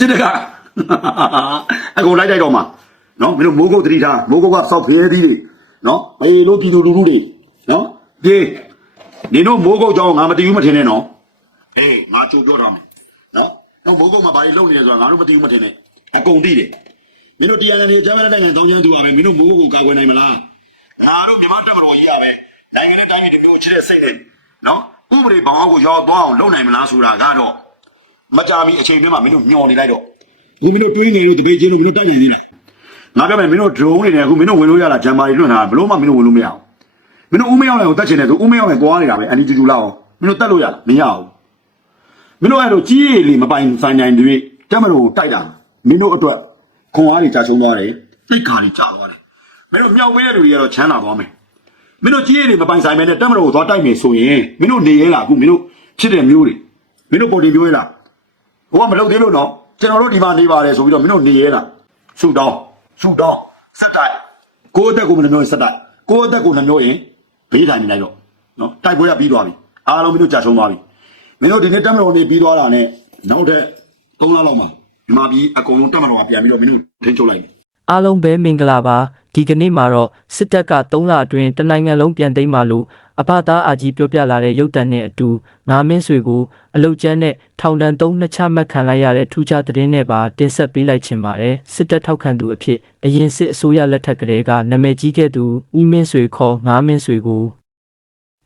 စစ်တကအကုန်လိုက်တိုက်တော့မှာနော်မင်းတို့မိုးကုတ်တတိထားမိုးကုတ်ကစောက်ဖရဲသီးတွေနော်မေလို့ပြည်သူလူထုတွေနော်ဒီနင်တို့မိုးကုတ်ကြောင်းငါမတည်ဘူးမထင်နဲ့နော်အေးငါကြိုပြောတော့မယ်နော်တော့မိုးကုတ်မှာဘာကြီးလုပ်နေလဲဆိုတာငါတို့မတည်ဘူးမထင်နဲ့အကုန်သိတယ်မင်းတို့တရားနေကြမ်းတဲ့နိုင်ငံတောင်းကျမ်းသူပါပဲမင်းတို့မိုးကုတ်ကာကွယ်နိုင်မလားငါတို့မြန်မာတပ်မတော်ကြီးရပဲနိုင်ငံနဲ့တိုင်းပြည်တွေမျိုးချစ်တဲ့စိတ်နဲ့နော်ဥပဒေဘောင်အောက်ကိုရောက်သွားအောင်လုပ်နိုင်မလားဆိုတာကတော့ မကြမီအချိန်တွင်းမှာမင်းတို့ညှော်နေလိုက်တော့အခုမင်းတို့တွေးနေလို့တပေချင်းလို့မင်းတို့တိုက်နိုင်သေးလားငါပြောမယ်မင်းတို့ drone နေတယ်အခုမင်းတို့ဝင်လို့ရတာဂျမ်မာတွေလွှင့်တာဘလို့မှမင်းတို့ဝင်လို့မရအောင်မင်းတို့ဦးမရောက်လည်းကိုတတ်ချင်တယ်ဆိုဦးမရောက်လည်းသွားနေတာပဲအန်ဒီကျူကျူလာအောင်မင်းတို့တက်လို့ရလားမရဘူးမင်းတို့အဲ့လိုကြီးရည်လေးမပိုင်ဆိုင်နိုင်တွေတက်မလို့တိုက်တာမင်းတို့အတွက်ခွန်အားတွေကြာချုံသွားတယ်သိက္ခာတွေကြာသွားတယ်မင်းတို့မြောက်ဝဲတဲ့လူတွေကတော့ချမ်းသာသွားမယ်မင်းတို့ကြီးရည်တွေမပိုင်ဆိုင်မဲနဲ့တက်မလို့ကိုသွားတိုက်မယ်ဆိုရင်မင်းတို့နေရဲလားအခုမင်းတို့ဖြစ်တဲ့မျိုးတွေမင်းတို့ပေါ်တင်မျိုးရဲလား ဘိုးကမလုပ်သေးလို့နော်ကျွန်တော်တို့ဒီမှာနေပါတယ်ဆိုပြီးတော့မင်းတို့နေရဲလားရှုတောင်းရှုတောင်းစက်တိုက်ကိုယ့်အသက်ကိုမနှမျိုးရင်စက်တိုက်ကိုယ့်အသက်ကိုနှမျိုးရင်ဘေးထိုင်နေလိုက်တော့နော်တိုက်ပွဲကပြီးသွားပြီအားလုံးမင်းတို့ကြာချုံသွားပြီမင်းတို့ဒီနေ့တက်မတော်နေပြီးသွားတာနဲ့နောက်ထပ်3လလောက်မှာဒီမှာပြီးအကုန်လုံးတက်မတော်ကပြန်ပြီးတော့မင်းတို့ထိန်းချုပ်လိုက်ပြီအားလုံးပဲမင်္ဂလာပါဒီကနေ့မှာတော့စစ်တပ်က3လအတွင်းတနိုင်ငံလုံးပြန်သိမ်းမှလို့ အဖသားအာကြီးပြောပြလာတဲ့ရုပ်တံနဲ့အတူငါမင်းဆွေကိုအလုတ်ကျန်းနဲ့ထောင်ဒဏ်3နှစ်ချမှတ်ခံလိုက်ရတဲ့ထူးခြားသတင်းနဲ့ပါတင်ဆက်ပေးလိုက်ချင်ပါတယ်စစ်တပ်ထောက်ခံသူအဖြစ်အရင်စစ်အစိုးရလက်ထက်ကလေးကနာမည်ကြီးခဲ့သူဦးမင်းဆွေခေါ်ငါမင်းဆွေကို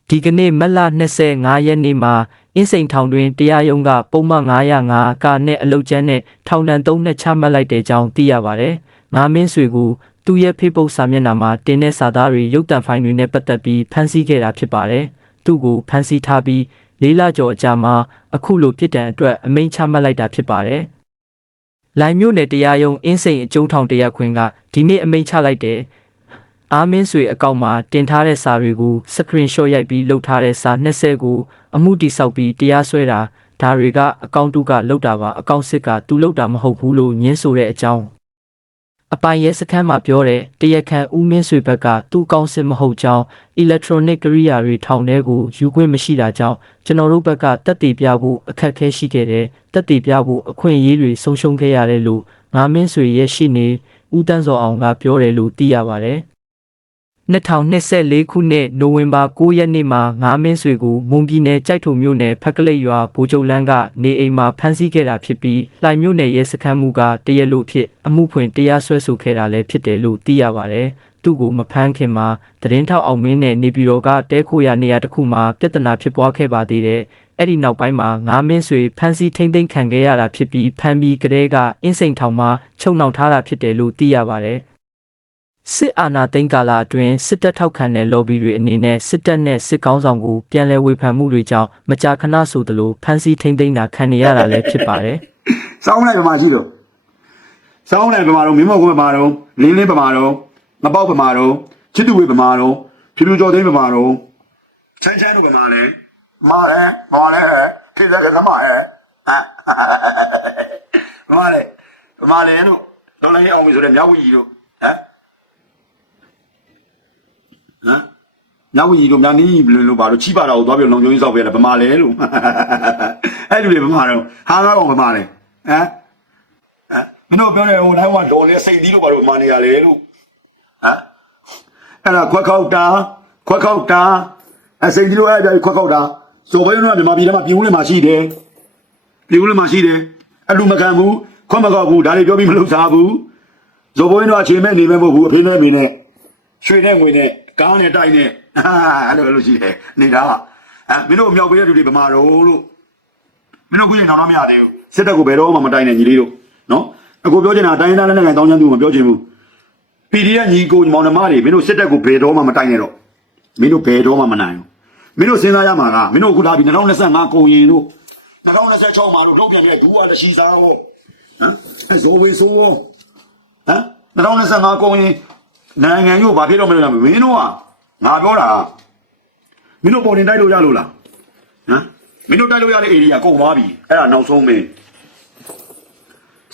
ဒီကနေ့မတ်လ25ရက်နေ့မှာအင်းစိန်ထောင်တွင်တရားရုံးကပုံမှန်905ကနဲ့အလုတ်ကျန်းနဲ့ထောင်ဒဏ်3နှစ်ချမှတ်လိုက်တဲ့အကြောင်းသိရပါတယ်။ငါမင်းဆွေကို သူ့ရဲ့ Facebook စာမျက်နှာမှာတင်တဲ့စာသားတွေရုပ်သံဖိုင်တွေနဲ့ပတ်သက်ပြီးဖမ်းဆီးခဲ့တာဖြစ်ပါတယ်။သူ့ကိုဖမ်းဆီးထားပြီးလေးလကျော်အကြာမှာအခုလိုပြစ်ဒဏ်အတွက်အမိန့်ချမှတ်လိုက်တာဖြစ်ပါတယ်။လိုင်မြို့နယ်တရားရုံးအင်းစိန်အကျုံးထောင်တရားခွင်ကဒီနေ့အမိန့်ချလိုက်တဲ့အားမင်းဆွေအကောင့်မှာတင်ထားတဲ့စာတွေကို screenshot ရိုက်ပြီးလုပ်ထားတဲ့စာ20ကိုအမှုတိဆောက်ပြီးတရားစွဲတာဒါတွေကအကောင့်တုကလောက်တာပါအကောင့်စစ်ကသူလောက်တာမဟုတ်ဘူးလို့ညင်းဆိုတဲ့အကြောင်း အပိုင်ရဲစခန်းမှာပြောတဲ့တရားခံဦးမင်းဆွေဘက်ကသူ့အကောင့်စစ်မဟုတ်ကြောင်း electronic ကိရိယာတွေထောင်ထဲကိုယူခွင့်မရှိတာကြောင့်ကျွန်တော်တို့ဘက်ကတက်တည်ပြဖို့အခက်အခဲရှိခဲ့တယ်တက်တည်ပြဖို့အခွင့်အရေးတွေဆုံးရှုံးခဲ့ရတယ်လို့ငါမင်းဆွေရဲ့ရှိနေဦးတန်းစောအောင်ကပြောတယ်လို့သိရပါတယ် 2024ခုနှစ်နိုဝင်ဘာ9ရက်နေ့မှာငါးမင်းဆွေကိုမွန်ပြည်နယ်ကြိုက်ထုံမြို့နယ်ဖက်ကလိတ်ရွာဘိုးကျုံလန်းကနေအိမ်မှာဖမ်းဆီးခဲ့တာဖြစ်ပြီးလှိုင်မြို့နယ်ရဲစခန်းမှုကတရက်လို့ဖြစ်အမှုဖွင့်တရားစွဲဆိုခဲ့တာလည်းဖြစ်တယ်လို့သိရပါတယ်။သူ့ကိုမဖမ်းခင်မှာသတင်းထောက်အောင်မင်းနဲ့နေပြည်တော်ကတဲခိုရနေရာတစ်ခုမှာပြဿနာဖြစ်ပွားခဲ့ပါသေးတယ်။အဲ့ဒီနောက်ပိုင်းမှာငါးမင်းဆွေဖမ်းဆီးထိမ့်သိမ်းခံခဲ့ရတာဖြစ်ပြီးဖမ်းပြီးကလေးကအင်းစိန်ထောင်မှာချုပ်နှောင်ထားတာဖြစ်တယ်လို့သိရပါတယ်။ စစ်အာဏာသိမ်းကာလအတွင်းစစ်တပ်ထောက်ခံတဲ့ lobby တွေအနေနဲ့စစ်တပ်နဲ့စစ်ကောင်းဆောင်ကိုပြန်လည်ဝေဖန်မှုတွေကြောင့်မကြာခဏဆိုသလိုဖမ်းဆီးထိန်းသိမ်းတာခံနေရတာလည်းဖြစ်ပါတယ်စောင်းလိုက်ပမာရှိလို့စောင်းလိုက်ပမာတော့မင်းမောကပမာတော့လင်းလင်းပမာတော့မပေါက်ပမာတော့ချစ်သူဝေပမာတော့ဖြူဖြူကျော်သိန်းပမာတော့ချမ်းချမ်းတို့ပမာလဲမာလဲမာလဲထိတဲ့ကသမားဟဲ့ပမာလဲပမာလဲလို့တော်လည်းအောင်ပြီဆိုတဲ့မြောက်ဝီကြီးတို့ဟမ်ဟမ် မြောက်ဝီကြီးတို့များနီးလို့ပါလို့ချိပါတာကိုသွားပြီးလုံချုံကြီးစောက်ပြရတယ်ပမာလဲလို့အဲ့လူတွေပမာတော့ဟာငါကောင်ပမာလဲဟမ်မင်းတို့ပြောနေဟိုတိုင်းကဒေါ်လေးစိတ်သီးလို့ပါလို့ပမာနေရလေလို့ဟမ်အဲ့ဒါခွက်ခောက်တာခွက်ခောက်တာအစိတ်သီးလို့အဲ့ဒါခွက်ခောက်တာဆိုဘယ်လိုလဲမြန်မာပြည်ထဲမှာပြည်ဦးလေးမှာရှိတယ်ပြည်ဦးလေးမှာရှိတယ်အလူမခံဘူးခွက်မကောက်ဘူးဒါတွေပြောပြီးမလုပ်စားဘူးဇော်ဘိုးင်းတို့အချိန်မဲ့နေမဲ့မဟုတ်ဘူးအဖေနဲ့အမေနဲ့ရွှေနဲ့ငွေနဲ့ ကားနဲ့တိုက်နဲ့ဟာအဲ့လိုအဲ့လိုရှိတယ်နေတာဟမ်မင်းတို့မြောက်ပေးတဲ့လူတွေဗမာတော့လို့မင်းတို့ခုရင်ထောင်တော့မရသေးဘူးစစ်တပ်ကိုဘယ်တော့မှမတိုက်နဲ့ညီလေးတို့နော်အခုပြောချင်တာတိုင်းသားလက်နဲ့ကန်တောင်းချမ်းသူမပြောချင်ဘူး PDF ညီကိုမောင်နှမတွေမင်းတို့စစ်တပ်ကိုဘယ်တော့မှမတိုက်နဲ့တော့မင်းတို့ဘယ်တော့မှမနိုင်ဘူးမင်းတို့စဉ်းစားရမှာကမင်းတို့အခုလာပြီ2025ကုန်ရင်တို့2026မှာတို့ထုတ်ပြန်တဲ့ဒူဝါတရှိစားဟောဟမ်ဇိုဝေဆိုးဟောဟမ်2025ကုန်ရင် နိုင်ငံရုပ်ဘာဖြစ်တော့မလဲမင်းတို့ကငါပြောတာမင်းတို့ပေါ်တင်တိုက်လို့ရလို့လားဟမ်မင်းတို့တိုက်လို့ရတဲ့ area ကုန်သွားပြီအဲ့ဒါနောက်ဆုံးမင်း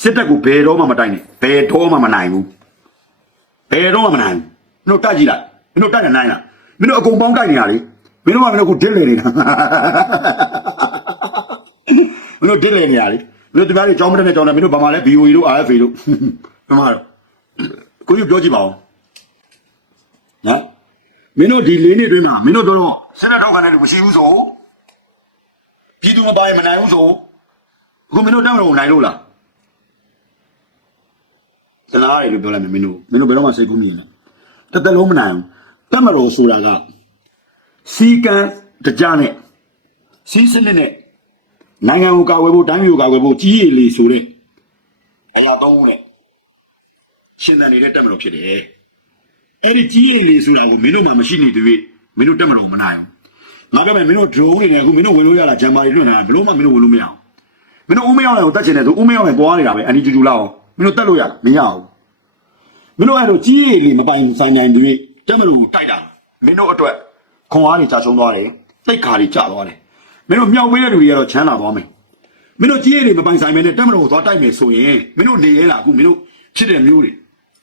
စစ်တပ်ကိုဘယ်တော့မှမတိုက်နဲ့ဘယ်တော့မှမနိုင်ဘူးဘယ်တော့မှမနိုင်ဘူးမင်းတို့တိုက်ကြည့်လိုက်မင်းတို့တိုက်နေနိုင်လားမင်းတို့အကုန်ပေါင်းတိုက်နေတာလေမင်းတို့ကမင်းတို့ကိုဒစ်လေနေတာမင်းတို့ဒစ်လေနေတာလေမင်းတို့တမားတွေကြောင်းမတက်တဲ့ကြောင်းတယ်မင်းတို့ဘာမှလဲ BOE တို့ RFA တို့ဘာမှတော့ကိုကြီးပြောကြည့်ပါဦး နော်မင်းတို့ဒီလေးနှစ်တွင်းမှာမင်းတို့တို့တော့စနေထောက်ခံတဲ့လူမရှိဘူးဆိုပြည်သူမပိုင်မနိုင်ဘူးဆိုအခုမင်းတို့တက်မလို့နိုင်လို့လားတလားရလို့ပြောလိုက်မယ်မင်းတို့မင်းတို့ဘယ်တော့မှစိတ်ကူးမြင်လဲတစ်သက်လုံးမနိုင်ဘူးတက်မလို့ဆိုတာကစီကံတကြနဲ့စီးစနစ်နဲ့နိုင်ငံကိုကာကွယ်ဖို့တိုင်းပြည်ကိုကာကွယ်ဖို့ကြီးရည်လေဆိုတဲ့အရာသုံးခုနဲ့ရှင်းတဲ့နေတဲ့တက်မလို့ဖြစ်တယ် အဲ့ဒီကြီးရည်လေဆိုတာကိုမင်းတို့မှမရှိနေသေးမင်းတို့တက်မလို့မနိုင်ဘူးငါပြောမယ်မင်းတို့ drone တွေနဲ့အခုမင်းတို့ဝင်လို့ရလားဂျမ်မာတွေလွှင့်တာဘယ်လို့မှမင်းတို့ဝင်လို့မရအောင်မင်းတို့ဦးမရောက်လည်းကိုတတ်ချင်တယ်ဆိုဦးမရောက်လည်းပွားနေတာပဲအန်ဒီတူတူလောက်အောင်မင်းတို့တက်လို့ရလားမရဘူးမင်းတို့အဲ့လိုကြီးရည်လေးမပိုင်ဆိုင်နိုင်တွေတက်မလို့တိုက်တာမင်းတို့အတွက်ခွန်အားတွေကြာရှုံးသွားတယ်တိတ်ခါတွေကြာသွားတယ်မင်းတို့မြောက်ဝေးတဲ့လူတွေကတော့ချမ်းသာသွားမယ်မင်းတို့ကြီးရည်လေးမပိုင်ဆိုင်မဲနဲ့တက်မလို့သွားတိုက်မယ်ဆိုရင်မင်းတို့နေရဲလားအခုမင်းတို့ဖြစ်တဲ့မျိုးတွေ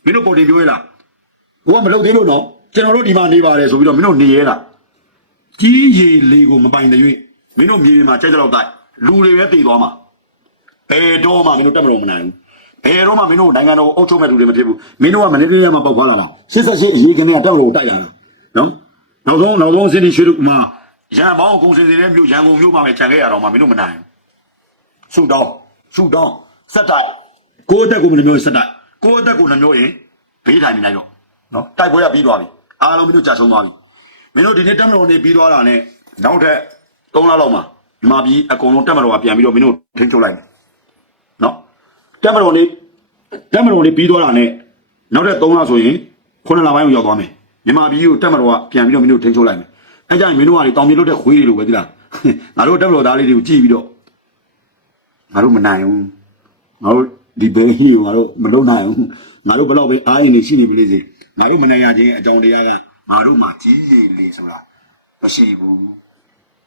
မင်းတို့ပေါ်တင်ပြောရဲလား ဘိုးကမလုပ်သေးလို့နော်ကျွန်တော်တို့ဒီမှာနေပါတယ်ဆိုပြီးတော့မင်းတို့နေရဲလားကြီးရည်လေးကိုမပိုင်တဲ့၍မင်းတို့မြေပြင်မှာကြက်ကြတော့တိုက်လူတွေပဲတည်သွားမှာဘယ်တော့မှမင်းတို့တက်မလို့မနိုင်ဘူးဘယ်တော့မှမင်းတို့နိုင်ငံတော်အုပ်ချုပ်မဲ့လူတွေမဖြစ်ဘူးမင်းတို့ကမနေ့ကမှပေါက်ခွာလာတာ88အရေးကနေကတက်လို့တိုက်လာတာနော်နောက်ဆုံးနောက်ဆုံးစင်းဒီရွှေတို့မှာရန်ပေါင်းကုန်စင်စီတဲ့မြို့ရန်ကုန်မြို့မှာပဲခြံခဲ့ရတော့မှမင်းတို့မနိုင်ဘူးဆုတောင်းဆုတောင်းစက်တိုက်ကိုယ့်အသက်ကိုမနှမျိုးစက်တိုက်ကိုယ့်အသက်ကိုနှမျိုးရင်ဘေးထိုင်နေလိုက်တော့ နော်တိုက်ပွဲရပြီးသွားပြီအားလုံးမင်းတို့ကြာဆုံးသွားပြီမင်းတို့ဒီနေ့တက်မတော်နေပြီးသွားတာနဲ့နောက်ထပ်3လလောက်မှာဒီမှာပြီးအကုန်လုံးတက်မတော်ကပြန်ပြီးတော့မင်းတို့ထိန်းချုပ်လိုက်မယ်နော်တက်မတော်လေးတက်မတော်လေးပြီးသွားတာနဲ့နောက်တဲ့3လဆိုရင်9လပိုင်းကိုရောက်သွားမယ်မြန်မာပြည်ကိုတက်မတော်ကပြန်ပြီးတော့မင်းတို့ထိန်းချုပ်လိုက်မယ်အဲကြရင်မင်းတို့ကလေတောင်ပြလွတ်တဲ့ခွေးတွေလိုပဲဒီလားငါတို့တက်မတော်သားလေးတွေကိုကြည့်ပြီးတော့ငါတို့မနိုင်ဘူးငါတို့ဒီဘဲဟီကိုငါတို့မလုပ်နိုင်ဘူးငါတို့ဘလောက်ပဲအားရင်နေရှိနေပြီလေစေ ငါတို့မနိုင်ရခြင်းအကြောင်းတရားကငါတို့မှကြီးရည်လေဆိုတာမရှိဘူး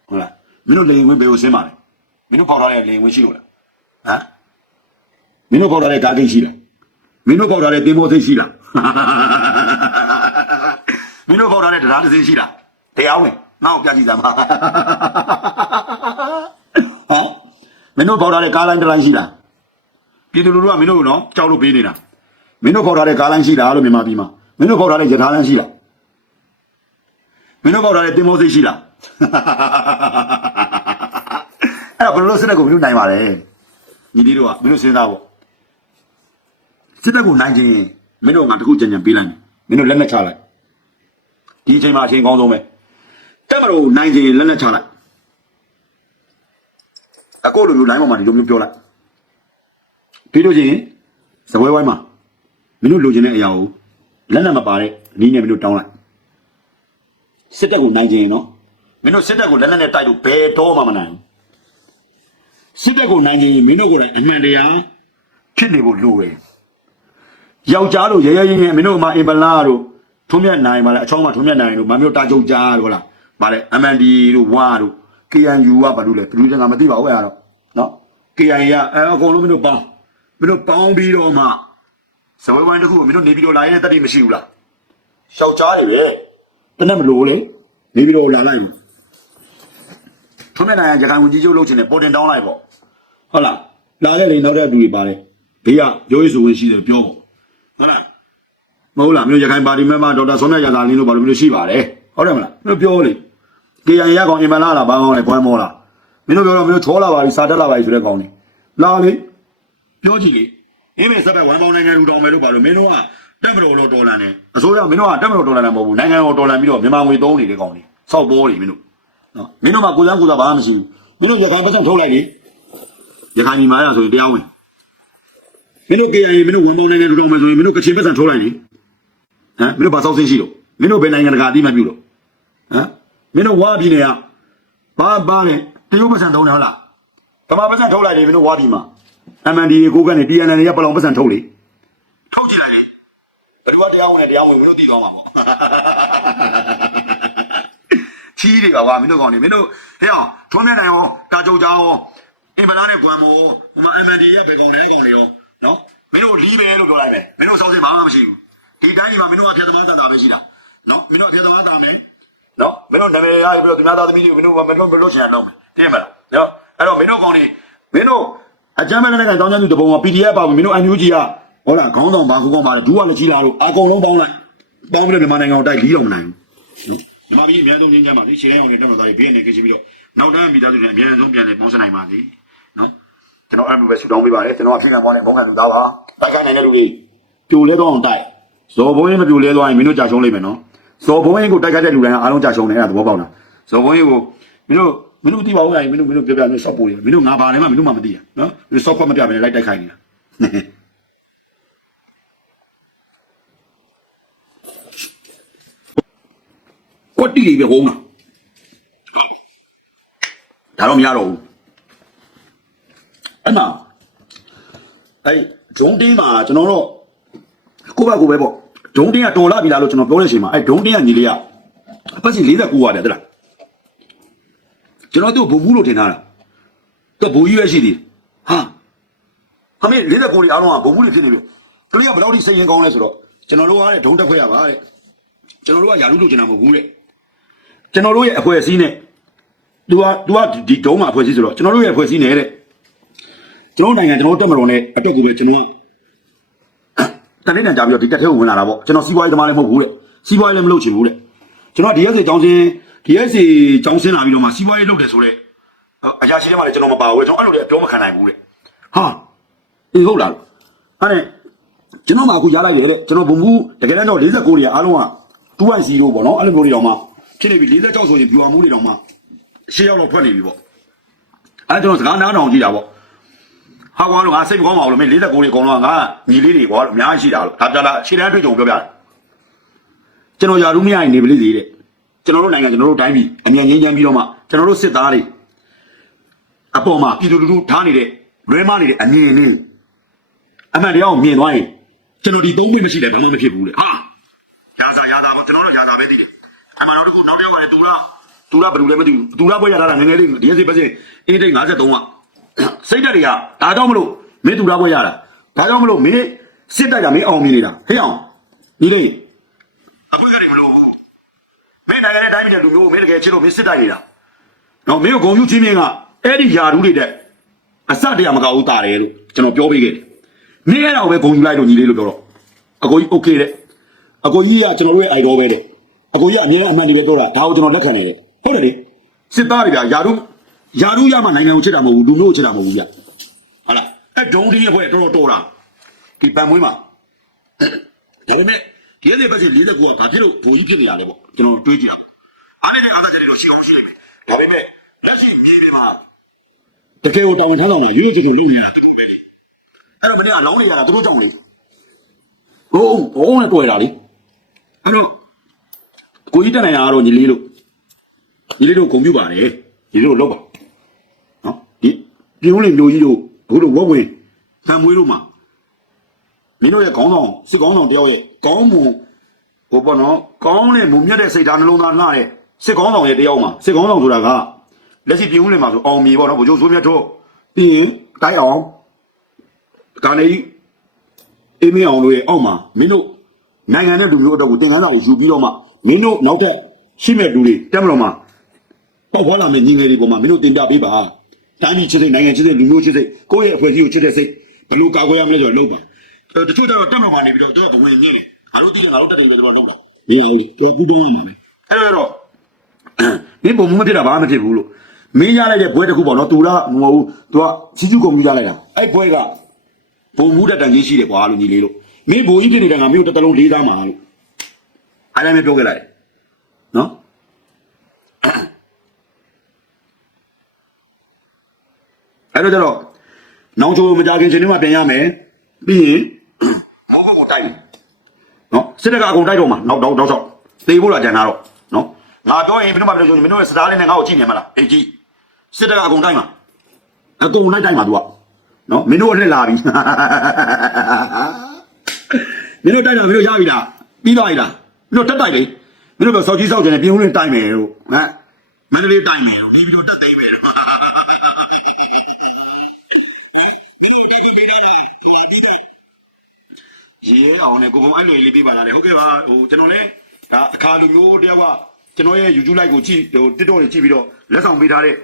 ဟုတ်လားမင်းတို့လေဝင်ဘယ်ကိုဆင်းပါလဲမင်းတို့ပေါက်ထားတဲ့လေဝင်ရှိလို့လားဟမ်မင်းတို့ပေါက်ထားတဲ့ကားကိတ်ရှိလားမင်းတို့ပေါက်ထားတဲ့တင်မောသိတ်ရှိလားမင်းတို့ပေါက်ထားတဲ့တရားတစ်စင်းရှိလားတရားဝင်ငါ့ကိုပြကြည့်စမ်းပါဟမ်မင်းတို့ပေါက်ထားတဲ့ကားလိုင်းတစ်လိုင်းရှိလားပြည်သူလူထုကမင်းတို့ကိုနော်ကြောက်လို့ပေးနေတာမင်းတို့ပေါက်ထားတဲ့ကားလိုင်းရှိလားလို့မြန်မာပြည်မှာ မင်းတို့ပေါက်ထားတဲ့ယထာလိုင်းရှိလားမင်းတို့ပေါက်ထားတဲ့တင်မောသိတ်ရှိလားအဲ့တော့ဘယ်လိုစနစ်ကိုမင်းတို့နိုင်ပါလဲညီလေးတို့ကမင်းတို့စဉ်းစားဖို့စစ်တပ်ကိုနိုင်ခြင်းမင်းတို့ငါတခုကြံကြံပေးလိုက်မယ်မင်းတို့လက်လက်ချလိုက်ဒီအချိန်မှာအချိန်ကောင်းဆုံးပဲတက်မလို့နိုင်ခြင်းလက်လက်ချလိုက်အကိုလိုမျိုးလိုင်းပေါ်မှာဒီလိုမျိုးပြောလိုက်ပြီးလို့ချင်းစပွဲဝိုင်းမှာမင်းတို့လိုချင်တဲ့အရာကို လက်လက်မပါတဲ့အနည်းနဲ့မင်းတို့တောင်းလိုက်စစ်တပ်ကိုနိုင်ခြင်းနော်မင်းတို့စစ်တပ်ကိုလက်လက်နဲ့တိုက်လို့ဘယ်တော့မှမနိုင်ဘူးစစ်တပ်ကိုနိုင်ခြင်းမင်းတို့ကိုယ်တိုင်အမှန်တရားဖြစ်နေဖို့လိုတယ်ယောက်ျားတို့ရဲရဲရင်းရင်းမင်းတို့မှအင်ပလာတို့ထုံးမြတ်နိုင်ပါလေအချောင်းမှထုံးမြတ်နိုင်တို့မမျိုးတာကြုတ်ကြားတို့ဟုတ်လားဗါလေ MND တို့ဝါတို့ KNU ကဘာလို့လဲဘယ်လိုလဲငါမသိပါဘူးအဲ့ဒါတော့နော် KNU ကအဲအကုန်လုံးမင်းတို့ပေါင်းမင်းတို့ပေါင်းပြီးတော့မှ စပွဲဝိုင်းတစ်ခုကိုမင်းတို့နေပြီးတော့လာရတဲ့တက်တိမရှိဘူးလားယောက်ျားတွေပဲတနက်မလို့လေနေပြီးတော့လာလိုက်ဘူးထုံးမြတ်နိုင်ရခိုင်ဝင်ကြီးချုပ်လုပ်ချင်တယ်ပေါ်တင်တောင်းလိုက်ပေါ့ဟုတ်လားလာခဲ့လေနောက်တဲ့လူတွေပါတယ်ဘေးကရိုးရေးဆိုဝင်ရှိတယ်ပြောပေါ့ဟုတ်လားမဟုတ်လားမျိုးရခိုင်ပါတီမဲမဒေါက်တာစောမြတ်ရသာလင်းတို့ဘာလို့မျိုးရှိပါတယ်ဟုတ်တယ်မလားမျိုးပြောလေ KN ရကောင်အင်မလာလားဘာကောင်းလဲဘွမ်းမောလားမင်းတို့ပြောတော့မျိုးထောလာပါပြီစာတက်လာပါပြီဆိုတဲ့ကောင်နေလာလေပြောကြည့်လေ အင်းမေဆက်ပဲဝမ်ပေါင်းနိုင်ငံလူတော်မယ်လို့ဘာလို့မင်းတို့ကတက်မတော်လို့တော်လန်နေအစိုးရမင်းတို့ကတက်မတော်တော်လန်နေမဟုတ်ဘူးနိုင်ငံတော်တော်လန်ပြီးတော့မြန်မာငွေသုံးနေတဲ့ကောင်နေစောက်ပေါ်နေမင်းတို့နော်မင်းတို့ကကိုယ်စမ်းကိုယ်စားဘာမှမရှိဘူးမင်းတို့ရခိုင်ပတ်စံထုတ်လိုက်လေရခိုင်ညီမရဆိုရင်တရားဝင်မင်းတို့ KIA မင်းတို့ဝန်ပေါင်းနိုင်ငံလူတော်မယ်ဆိုရင်မင်းတို့ကချင်ပတ်စံထိုးလိုက်လေဟမ်မင်းတို့ဘာစောက်စင်းရှိလို့မင်းတို့ဘယ်နိုင်ငံတကာအတိမပြုလို့ဟမ်မင်းတို့ဝါပြည်နေရဘာဘာနဲ့တရုတ်ပတ်စံထုံးတယ်ဟုတ်လားဗမာပတ်စံထုတ်လိုက်လေမင်းတို့ဝါပြည်မှာ MND ကိုကနေ TNN ရပလောင်ပတ်စံထုတ်လေထုတ်ကြလေဘယ်တော့တရားဝင်လဲတရားဝင်မင်းတို့တည်သွားမှာပေါ့ချီးတွေကကွာမင်းတို့ကောင်နေမင်းတို့ဟဲ့အောင်ထုံးနေနိုင်ရောတာကြုံကြရောအင်ဗလာနဲ့ကွမ်မောဟိုမှာ MND ရဘယ်ကောင်လဲကောင်လေရောနော်မင်းတို့လီးပဲလို့ပြောလိုက်မယ်မင်းတို့စောင်းစင်ဘာမှမရှိဘူးဒီတိုင်းကြီးမှာမင်းတို့ကဖြတ်သမားတန်တာပဲရှိတာနော်မင်းတို့ကဖြတ်သမားတာမယ်နော်မင်းတို့နာမည်ရပြီးတော့သူများသားသမီးတွေကိုမင်းတို့ကမင်းတို့ဘယ်လိုချင်အောင်လုပ်မယ်သိရမလားနော်အဲ့တော့မင်းတို့ကောင်းနေမင်းတို့ အကြမ်းမဲ့တဲ့ကောင်တောင်းချမ်းသူတပုံက PDF ပါဘူးမင်းတို့ NUG ကဟုတ်လားခေါင်းဆောင်ဘာခုကောင်ပါလဲဒူးကလည်းကြီးလာလို့အကုန်လုံးပေါင်းလိုက်ပေါင်းပြီးတော့မြန်မာနိုင်ငံကိုတိုက်လီးတော့မနိုင်ဘူးနော်မြန်မာပြည်အများဆုံးငင်းကြမှာလေရှေ့တိုင်းအောင်နဲ့တက်မှသွားပြီးဘင်းနေကြည့်ပြီးတော့နောက်တန်းမိသားစုတွေအများဆုံးပြန်လေပေါင်းစနိုင်ပါစေနော်ကျွန်တော်အဲ့လိုပဲဆူတောင်းပေးပါတယ်ကျွန်တော်အဖြစ်ခံပေါင်းနဲ့ဘုံခံလူသားပါတိုက်ခိုက်နိုင်တဲ့လူတွေပြိုလဲတော့အောင်တိုက်ဇော်ဘုံရင်မပြိုလဲသွားရင်မင်းတို့ကြာရှုံးလိမ့်မယ်နော်ဇော်ဘုံရင်ကိုတိုက်ခိုက်တဲ့လူတိုင်းအားလုံးကြာရှုံးတယ်အဲ့ဒါသဘောပေါက်လားဇော်ဘုံရင်ကိုမင်းတို့ မင်းတို့မသိပါဘူးလားမင်းတို့မင်းတို့ပြောပြမင်းဆော့ပို့တယ်မင်းတို့ငါပါလဲမှမင်းတို့မှမသိရနော်မင်းတို့ဆော့ခွက်မပြဘဲနဲ့လိုက်တိုက်ခိုက်နေတာကွက်တိလေးပဲဟုံးတာဒါတော့မရတော့ဘူးအဲ့မှာအဲ့ဂျုံတင်းမှာကျွန်တော်တို့ကိုယ့်ဘက်ကိုယ်ပဲပေါ့ဂျုံတင်းကတော်လာပြီလားလို့ကျွန်တော်ပြောတဲ့အချိန်မှာအဲ့ဂျုံတင်းကညီလေးကအပတ်စီ49ရတယ်တဲ့လား ကျွန်တော်တို့ဘုံဘူးလို့ထင်ထားတာတော့ဘူကြီးပဲရှိသေးတယ်ဟာဟာမင်း49လေးအားလုံးကဘုံဘူးလေးဖြစ်နေပြီကလေးကဘယ်လောက်ထိစိတ်ရင်းကောင်းလဲဆိုတော့ကျွန်တော်တို့ကတဲ့ဒုံတက်ခွဲရပါတဲ့ကျွန်တော်တို့ကယာလူလို့ကျင်တာမဟုတ်ဘူးတဲ့ကျွန်တော်တို့ရဲ့အဖွဲ့အစည်းနဲ့ तू က तू ကဒီဒုံးမှာအဖွဲ့အစည်းဆိုတော့ကျွန်တော်တို့ရဲ့အဖွဲ့အစည်းနဲ့တဲ့ကျွန်တော်တို့နိုင်ငံကျွန်တော်တို့တက်မတော်နဲ့အတွက်ကိုပဲကျွန်တော်ကတနေ့တန်ကြာပြီးတော့ဒီတက်ထဲကိုဝင်လာတာပေါ့ကျွန်တော်စီးပွားရေးသမားလည်းမဟုတ်ဘူးတဲ့စီးပွားရေးလည်းမလုပ်ချင်ဘူးတဲ့ကျွန်တော် DSC ကျောင်းစင်း DSC ကျောင်းစင်းလာပြီးတော့မှစီးပွားရေးလုပ်တယ်ဆိုတော့အရာရှိတွေမှလည်းကျွန်တော်မပါဘူးကျွန်တော်အဲ့လိုလည်းပြောမခံနိုင်ဘူးတဲ့ဟာအေးဟုတ်လားအဲ့ဒါကျွန်တော်မှအခုရလိုက်တယ်တဲ့ကျွန်တော်ဘုံဘူးတကယ်တော့49တွေအားလုံးက2.0ပေါ့နော်အဲ့လိုမျိုးတွေတော့မှဖြစ်နေပြီ46ဆိုရင်ဗျူဟာမှုတွေတော့မှရှေ့ရောက်တော့ထွက်နေပြီပေါ့အဲ့ကျွန်တော်စကားနားထောင်ကြည့်တာပေါ့ဟာကွာလို့ငါစိတ်မကောင်းပါဘူးလို့မင်း49တွေအကုန်လုံးကငါညီလေးတွေကွာလို့အများကြီးရှိတာလို့ဒါကြလားခြေတန်းတွေ့ကြုံပြောပြတယ်ကျွန်တော်ယာရုမရရင်နေပလိသေးတဲ့ ကျွန်တော်တို့နိုင်ငံကျွန်တော်တို့တိုင်းပြည်အမြန်ငင်းချမ်းပြီးတော့မှကျွန်တော်တို့စစ်သားတွေအပေါ်မှာပြည်သူလူထုထားနေတဲ့လွဲမနေတဲ့အမြင်နဲ့အမှန်တရားကိုမြင်သွားရင်ကျွန်တော်ဒီသုံးမိမရှိတယ်ဘာမှမဖြစ်ဘူးလေဟာရာသာရာသာပေါ့ကျွန်တော်တို့ရာသာပဲသိတယ်အမှန်တော့တခုနောက်တစ်ယောက်ကလည်းသူလားသူလားဘယ်လိုလဲမသိဘူးသူလားပွဲရတာငယ်ငယ်လေးဒီစီပဲစင်အင်းတိတ်53ကစိတ်ဓာတ်တွေကဒါကြောင့်မလို့မင်းသူလားပွဲရတာဒါကြောင့်မလို့မင်းစစ်တိုက်တာမင်းအောင်မြင်နေတာဟေ့အောင်ဒီလေးအပွဲကတွေမလို့ဘူးမင်းနိုင်ငံရဲ့တိုင်းပြည်လူမျိုးမင်းတ ကယ်ချစ်လို့မင်းစစ်တိုက်နေတာနော်မင်းကိုဂုံယူချင်းမြင်းကအဲ့ဒီယာဒူးတွေတဲ့အစတရမကဘူးတာတယ်လို့ကျွန်တော်ပြောပေးခဲ့တယ်မင်းအဲ့ဒါကိုပဲဂုံယူလိုက်လို့ညီလေးလို့ပြောတော့အကိုကြီးโอเคတဲ့အကိုကြီးကကျွန်တော်တို့ရဲ့ idol ပဲတဲ့အကိုကြီးကအမြဲတမ်းအမှန်တည်းပဲပြောတာဒါကိုကျွန်တော်လက်ခံနေတယ်ဟုတ်တယ်လေစစ်သားတွေဗျာယာဒူးယာဒူးရမှနိုင်ငံကိုချစ်တာမဟုတ်ဘူးလူမျိုးကိုချစ်တာမဟုတ်ဘူးဗျဟုတ်လားအဲ့ဒုံဒီရဲ့ဘွဲတော်တော်တော်တာဒီပန်မွေးမှာဒါပေမဲ့ဒီရဲ့ဘက်ကြီး49ကဘာဖြစ်လို့ဘူကြီးဖြစ်နေရလဲပေါ့ကျွန်တော်တွေးကြည့် တကယ်ကိုတောင်းဝန်ထမ်းဆောင်တာရွေးချယ်ချယ်လုပ်နေတာသူတို့ပဲလေအဲ့တော့မနေ့ကလောင်းနေရတာသူတို့ကြောင့်လေဟိုးဘုံနဲ့တွေ့တာလေအဲ့တော့ကိုကြီးတက်နိုင်တာကတော့ညီလေးတို့ညီလေးတို့ဂုံပြူပါတယ်ညီလေးတို့လောက်ပါနော်ဒီပြုံးလင်မျိုးကြီးတို့အခုတို့ဝက်ဝင်တံမွေးတို့မှာမင်းတို့ရဲ့ခေါင်းဆောင်စစ်ခေါင်းဆောင်တယောက်ရဲ့ကောင်းမွန်ဟိုပေါ့နော်ကောင်းတဲ့မုံမြတ်တဲ့စိတ်ဓာတ်နှလုံးသားလှတဲ့စစ်ခေါင်းဆောင်ရဲ့တယောက်မှာစစ်ခေါင်းဆောင်ဆိုတာက လက်ရှိပြုံးလင်မှာဆိုအောင်မြေပေါ့နော်ဗိုလ်ချုပ်စိုးမြတ်တို့ပြီးရင်တိုက်အောင်ဒါနေအေးမင်းအောင်လို့ရဲ့အောက်မှာမင်းတို့နိုင်ငံနဲ့လူမျိုးအတွက်ကိုသင်ခန်းစာတွေယူပြီးတော့မှမင်းတို့နောက်ထပ်ရှိမဲ့လူတွေတက်မလို့မှာပေါ့ဖွာလာမယ့်ညီငယ်တွေပေါ်မှာမင်းတို့တင်ပြပေးပါတိုင်းပြည်ချစ်စိတ်နိုင်ငံချစ်စိတ်လူမျိုးချစ်စိတ်ကိုယ့်ရဲ့အဖွဲ့အစည်းကိုချစ်တဲ့စိတ်ဘယ်လိုကာကွယ်ရမလဲဆိုတော့လုပ်ပါအဲတချို့ကျတော့တက်မလို့မှာနေပြီးတော့သူကဘဝင်မြင့်တယ်ငါတို့တည်တယ်ငါတို့တက်တယ်ဆိုတော့လုပ်တော့မင်းအောင်လေသူကပူပေါင်းရမှာပဲအဲ့တော့မင်းပုံမဖြစ်တာဘာမှမဖြစ်ဘူးလို့ မင်းရလိုက်တဲ့ဘွဲတစ်ခုပေါ့နော်သူလားမဟုတ်ဘူးသူကစီကျူကွန်ပျူတာလိုက်တာအဲ့ဘွဲကဘုံမှုတဲ့တန်ကြီးရှိတယ်ကွာလို့ညီလေးလို့မင်းဘိုးကြီးဖြစ်နေတဲ့ငါမျိုးတစ်တလုံးလေးသားမှာလို့အားလည်းမပြောခဲ့လိုက်နော်အဲ့တော့ကျတော့နောင်ချိုမကြခင်ချိန်တွေမှာပြန်ရမယ်ပြီးရင်ဟောကိုတိုက်မယ်နော်စစ်တပ်ကအကုန်တိုက်တော့မှာနောက်တော့တော့တော့သေဖို့လာကြံတာတော့နော်ငါပြောရင်ဘယ်တော့မှမပြောမင်းတို့ရဲ့စတားလေးနဲ့ငါ့ကိုကြည့်နေမှာလားအေးကြည့် စစ်တပ်ကအကုန်တိုက်မှာအကုန်လိုက်တိုက်မှာသူကနော်မင်းတို့အလှည့်လာပြီမင်းတို့တိုက်တာမင်းတို့ရပြီလားပြီးသွားပြီလားမင်းတို့တက်တိုက်လေမင်းတို့ကစောက်ကြီးစောက်ကျင်နေပြင်းဦးလေးတိုက်မယ်တို့ဟမ်မန္တလေးတိုက်မယ်တို့နေပြီးတော့တက်သိမ်းမယ်တို့မင်းတို့တက်ပြီးပေးတာဟိုအပြီးတဲ့ရေအောင်နဲ့ကိုပုံအဲ့လိုလေးပြပါလားလေဟုတ်ကဲ့ပါဟိုကျွန်တော်လည်းဒါအခါလူမျိုးတယောက်ကကျွန်တော်ရဲ့ YouTube live ကိုကြည့်ဟို TikTok ကိုကြည့်ပြီးတော့လက်ဆောင်ပေးထားတဲ့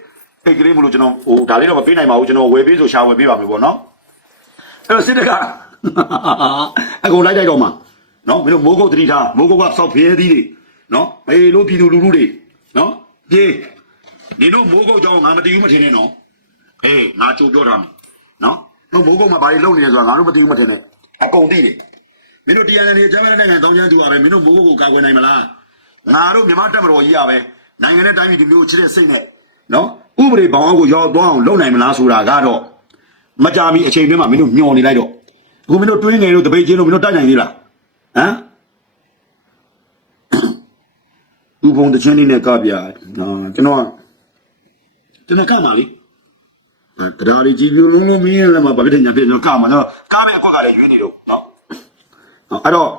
အိတ်ကလေးမလို့ကျွန်တော်ဟိုဒါလေးတော့မပေးနိုင်ပါဘူးကျွန်တော်ဝယ်ပေးဆိုရှာဝယ်ပေးပါမယ်ပေါ့နော်အဲ့တော့စစ်တကအကုန်လိုက်တိုက်တော့မှာနော်မင်းတို့မိုးကုတ်တတိထားမိုးကုတ်ကစောက်ဖျဲသီးတွေနော်အေးလို့ပြည်သူလူထုတွေနော်ပြေးနေတို့မိုးကုတ်ကြောင်းငါမတည်ဘူးမထင်နဲ့နော်အေးငါကြိုပြောတာမယ်နော်တို့မိုးကုတ်မှာဘာတွေလုပ်နေလဲဆိုတာငါတို့မတည်ဘူးမထင်နဲ့အကုန်သိတယ်မင်းတို့တရားနယ်ကျမ်းတဲ့နိုင်ငံတောင်းကျမ်းသူရတယ်မင်းတို့မိုးကုတ်ကိုကာကွယ်နိုင်မလားငါတို့မြန်မာတပ်မတော်ကြီးရပဲနိုင်ငံနဲ့တိုင်းပြည်ဒီမျိုးချစ်တဲ့စိတ်နဲ့ နော်ဥပဒေဘောင်အောက်ကိုရောက်သွားအောင်လုပ်နိုင်မလားဆိုတာကတော့မကြမီအချိန်တွင်းမှာမင်းတို့ညှော်နေလိုက်တော့အခုမင်းတို့တွင်းငယ်တို့တပိတ်ချင်းတို့မင်းတို့တိုက်နိုင်သေးလားဟမ်ဥပုံတချင်းလေးနဲ့ကပြာကျွန်တော်ကျွန်တော်ကမှာလေတရားရီကြည့်ပြလုံးလုံးမင်းလည်းမဘာဖြစ်ညာဖြစ်ကျွန်တော်ကမှာကျွန်တော်ကားမဲ့အကွက်ကလည်းရွေးနေတော့နော်အဲ့တော့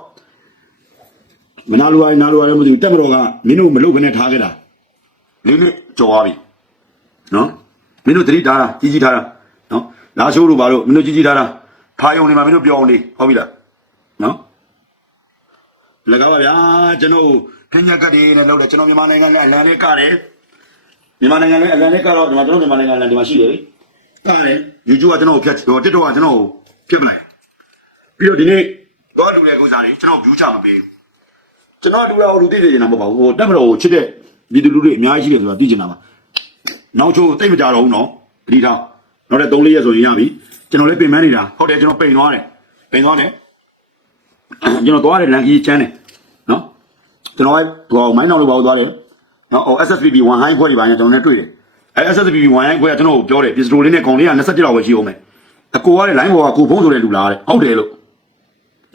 မနာလိုရနာလိုရလည်းမသိဘူးတက်မတော်ကမင်းတို့မလုပ်ဘဲနဲ့ထားခဲ့တာလေးနှစ်ကြော်သွားပြီ နော်မင်းတို့တတိထားတာကြီးကြီးထားတာနော်လာရှိုးတို့ဘာလို့မင်းတို့ကြီးကြီးထားတာဖာယုံနေမှာမင်းတို့ပြောအောင်နေဟုတ်ပြီလားနော်လကားပါဗျာကျွန်တော်ခင်းညက်ကတည်းနဲ့လောက်တယ်ကျွန်တော်မြန်မာနိုင်ငံနဲ့အလံလေးကတယ်မြန်မာနိုင်ငံနဲ့အလံလေးကတော့ဒီမှာကျွန်တော်မြန်မာနိုင်ငံအလံဒီမှာရှိတယ်လေကတယ် YouTube ကကျွန်တော်ကိုဖြတ်ဟို TikTok ကကျွန်တော်ကိုဖြတ်ပလိုက်ပြီးတော့ဒီနေ့တော့လူတဲ့ကုစားတွေကျွန်တော် view ချမပေးဘူးကျွန်တော်တူတာကိုလူသိစေချင်တာမဟုတ်ပါဘူးဟိုတက်မတော်ကိုချစ်တဲ့ဒီလူလူတွေအများကြီးရှိတယ်ဆိုတာသိချင်တာပါ နောက်ချိုးတိတ်မကြတော့ဘူးနော်ပတိထားနောက်တဲ့3-4ရက်ဆိုရင်ရပြီကျွန်တော်လည်းပင်ပန်းနေတာဟုတ်တယ်ကျွန်တော်ပိန်သွားတယ်ပိန်သွားတယ်ကျွန်တော်သွားတယ်လန်ကြီးချမ်းတယ်နော်ကျွန်တော်ကဟိုမိုင်းနောက်လို့ပါသွားတယ်နော်ဟို SSPB 1 high ခွဲတွေပါညာကျွန်တော်နဲ့တွေ့တယ်အဲ SSPB 1 high ခွဲကကျွန်တော်ကိုပြောတယ်ပစ္စတိုလေးနဲ့ကောင်လေးက27လောက်ပဲရှိအောင်မယ်အကိုကလည်း line ပေါ်ကကိုဖုံးဆိုတဲ့လူလားတဲ့ဟုတ်တယ်လို့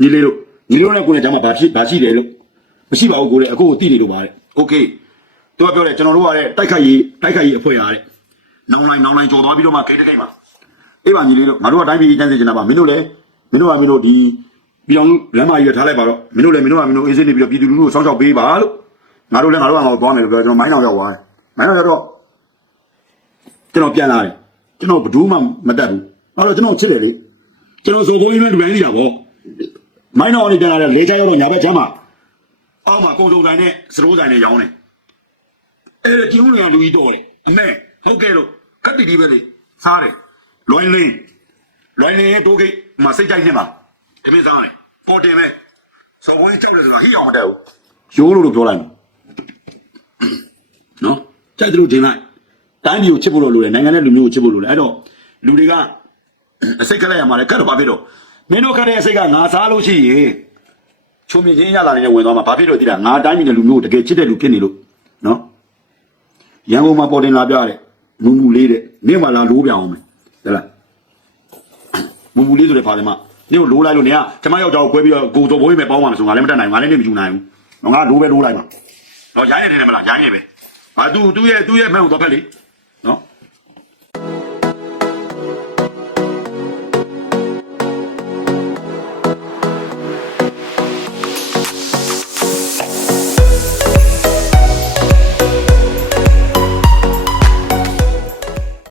ညီလေးတို့ညီလေးတို့နဲ့ကိုနဲ့ကျမဘာဖြစ်ဘာရှိတယ်လို့မရှိပါဘူးကိုလေအကိုကိုတိတယ်လို့ပါတယ် okay သူကပြောတယ်ကျွန်တော်တို့ကတဲ့တိုက်ခိုက်ရေးတိုက်ခိုက်ရေးအဖွဲ့ရတဲ့နောင်လိုက်နောင်လိုက်ကြော်သွားပြီးတော့မှဂိတ်တကိတ်မှာအေးပါညီလေးတို့ငါတို့ကတိုင်းပြည်ကြီးတန်းစေချင်တာပါမင်းတို့လည်းမင်းတို့ကမင်းတို့ဒီပြည်အောင်လမ်းမကြီးရထားလိုက်ပါတော့မင်းတို့လည်းမင်းတို့ကမင်းတို့အေးစိနေပြီးတော့ပြည်သူလူထုကိုစောင့်ရှောက်ပေးပါလို့ငါတို့လည်းငါတို့ကငါတို့သွားမယ်လို့ပြောကျွန်တော်မိုင်းအောင်ရောက်သွားတယ်မိုင်းအောင်ရောက်တော့ကျွန်တော်ပြန်လာတယ်ကျွန်တော်ဘယ်သူမှမတက်ဘူးအဲ့တော့ကျွန်တော်ချစ်တယ်လေကျွန်တော်ဆိုဆိုရင်းနဲ့ဒီပိုင်းနေတာပေါ့မိုင်းအောင်နေပြန်လာတယ်လေချရောက်တော့ညာဘက်ချမ်းမှာအောက်မှာကုံစုံဆိုင်နဲ့စရိုးဆိုင်နဲ့ရောင်းတယ် အဲ့ဒါကျင်းဝင်လူကြီးတော့တယ်အမေဟုတ်ကဲ့လို့ကတ်တီတီပဲလေစားတယ်လွိုင်းလေးလွိုင်းလေးတိုးကိတ်မစိတ်ကြိုက်နေမှာဒီမင်းစားတယ်ပေါ်တင်ပဲစော်ဘွေးကြောက်တယ်ဆိုတာဟိအောင်မတက်ဘူးရိုးလို့လို့ပြောလိုက်နော်ကြိုက်တယ်လို့တင်လိုက်တိုင်းပြည်ကိုချစ်ဖို့လို့လိုတယ်နိုင်ငံနဲ့လူမျိုးကိုချစ်ဖို့လိုတယ်အဲ့တော့လူတွေကအစိတ်ကလေးရမှာလေကတ်တော့ဘာဖြစ်တော့မင်းတို့ခက်တဲ့အစိတ်ကငါစားလို့ရှိရင်ချုံမြင့်ချင်းရလာနေတဲ့ဝင်သွားမှာဘာဖြစ်လို့သိလားငါတိုင်းပြည်နဲ့လူမျိုးကိုတကယ်ချစ်တဲ့လူဖြစ်နေလို့နော် ရန်ကုန်မှာပေါ်တင်လာပြတဲ့မူမူလေးတဲ့နေ့မှလာလိုးပြအောင်မယ်ဟဲ့လားမူမူလေးဆိုတဲ့ဖာတယ်မနေ့ကိုလိုးလိုက်လို့နေကကျမယောက်ျားကိုခွဲပြီးတော့ကိုတော်ဘိုးကြီးပဲပေါင်းပါမယ်ဆိုငါလည်းမတတ်နိုင်ဘူးငါလည်းနေမယူနိုင်ဘူးနော်ငါလိုးပဲလိုးလိုက်မှာတော့ရိုင်းနေတယ်မလားရိုင်းနေပဲဟာသူသူ့ရဲ့သူ့ရဲ့မှန်ကိုတော့ဖက်လေ